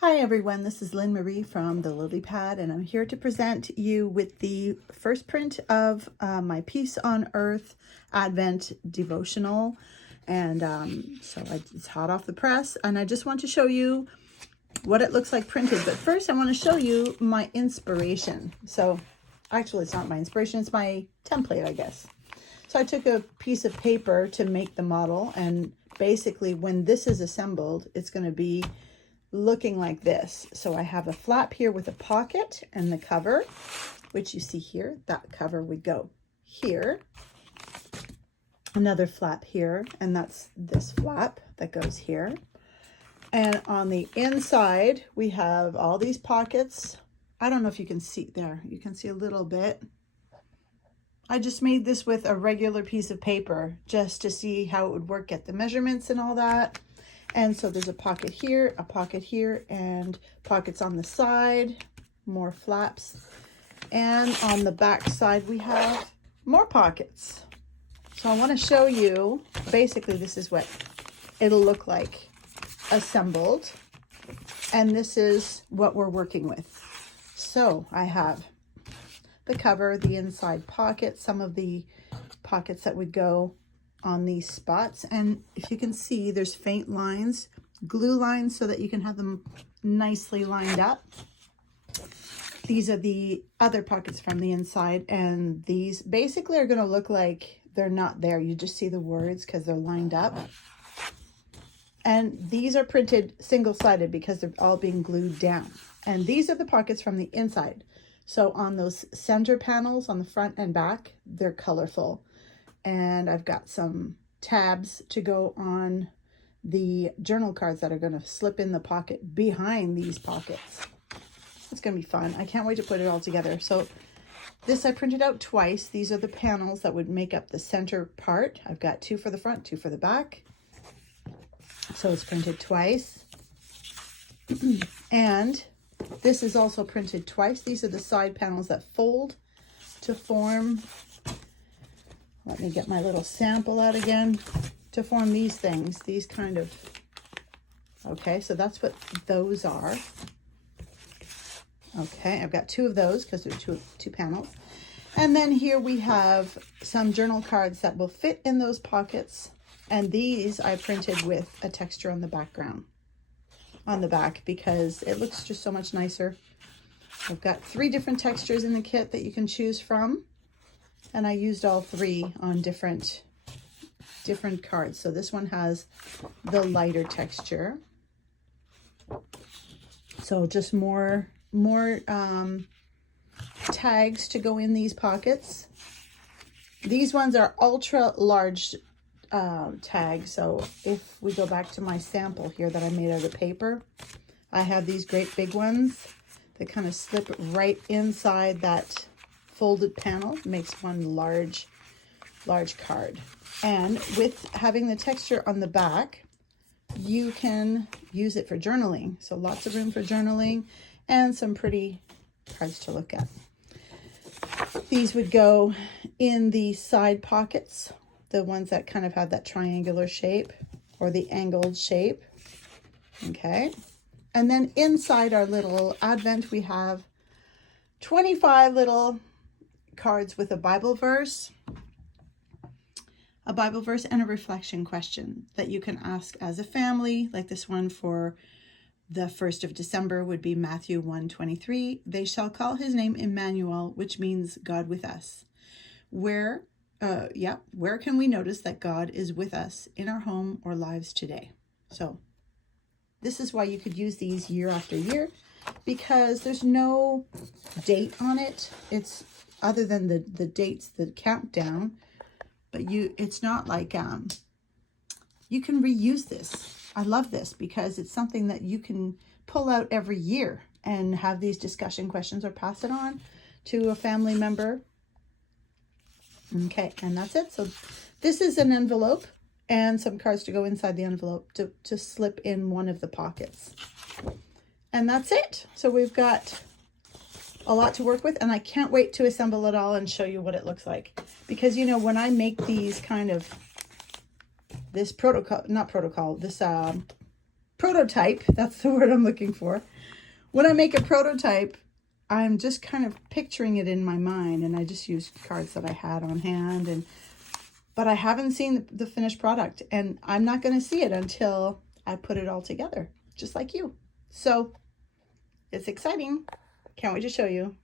Hi everyone, this is Lynne-Marie from the Lilypad, and I'm here to present you with the first print of my Peace on Earth Advent Devotional. And it's hot off the press, and I just want to show you what it looks like printed. But first I want to show you my inspiration. So actually it's not my inspiration, it's my template, I guess. So I took a piece of paper to make the model, and basically when this is assembled, it's going to be looking like this. So I have a flap here with a pocket and the cover, which you see here. That cover would go here. Another flap here, and that's this flap that goes here. And on the inside, we have all these pockets. I don't know if you can see there. You can see a little bit. I just made this with a regular piece of paper just to see how it would work, get the measurements and all that. And so there's a pocket here, and pockets on the side, more flaps. And on the back side, we have more pockets. So I want to show you, basically this is what it'll look like assembled. And this is what we're working with. So I have the cover, the inside pocket, some of the pockets that would go on these spots, and if you can see, there's faint lines, glue lines, so that you can have them nicely lined up. These are the other pockets from the inside, and these basically are going to look like they're not there. You just see the words because they're lined up. And these are printed single-sided because they're all being glued down. And these are the pockets from the inside. So on those center panels on the front and back, they're colorful. And I've got some tabs to go on the journal cards that are going to slip in the pocket behind these pockets. It's going to be fun. I can't wait to put it all together. So this I printed out twice. These are the panels that would make up the center part. I've got two for the front, two for the back. So it's printed twice. And this is also printed twice. These are the side panels that fold to form. Let me get my little sample out again to form these things, these kind of, okay, so that's what those are. Okay, I've got two of those because they're two panels. And then here we have some journal cards that will fit in those pockets. And these I printed with a texture on the background, on the back, because it looks just so much nicer. I've got 3 different textures in the kit that you can choose from. And I used all 3 on different cards. So this one has the lighter texture. So just more tags to go in these pockets. These ones are ultra large tags. So if we go back to my sample here that I made out of paper, I have these great big ones that kind of slip right inside that folded panel, makes one large card. And with having the texture on the back, you can use it for journaling. So lots of room for journaling and some pretty cards to look at. These would go in the side pockets, the ones that kind of have that triangular shape or the angled shape. Okay. And then inside our little Advent, we have 25 little cards with a Bible verse and a reflection question that you can ask as a family. Like this one for the 1st of December would be Matthew 1:23. They shall call his name Emmanuel, which means God with us. Where can we notice that God is with us in our home or lives today? So this is why you could use these year after year, because there's no date on it. It's other than the dates, the countdown, but it's not like, you can reuse this. I love this because it's something that you can pull out every year and have these discussion questions or pass it on to a family member. Okay, and that's it. So this is an envelope and some cards to go inside the envelope to slip in one of the pockets. And that's it. So we've got a lot to work with, and I can't wait to assemble it all and show you what it looks like. Because, you know, when I make these kind of, this prototype, that's the word I'm looking for. When I make a prototype, I'm just kind of picturing it in my mind, and I just use cards that I had on hand, but I haven't seen the finished product, and I'm not going to see it until I put it all together, just like you. So it's exciting. Can't wait to show you.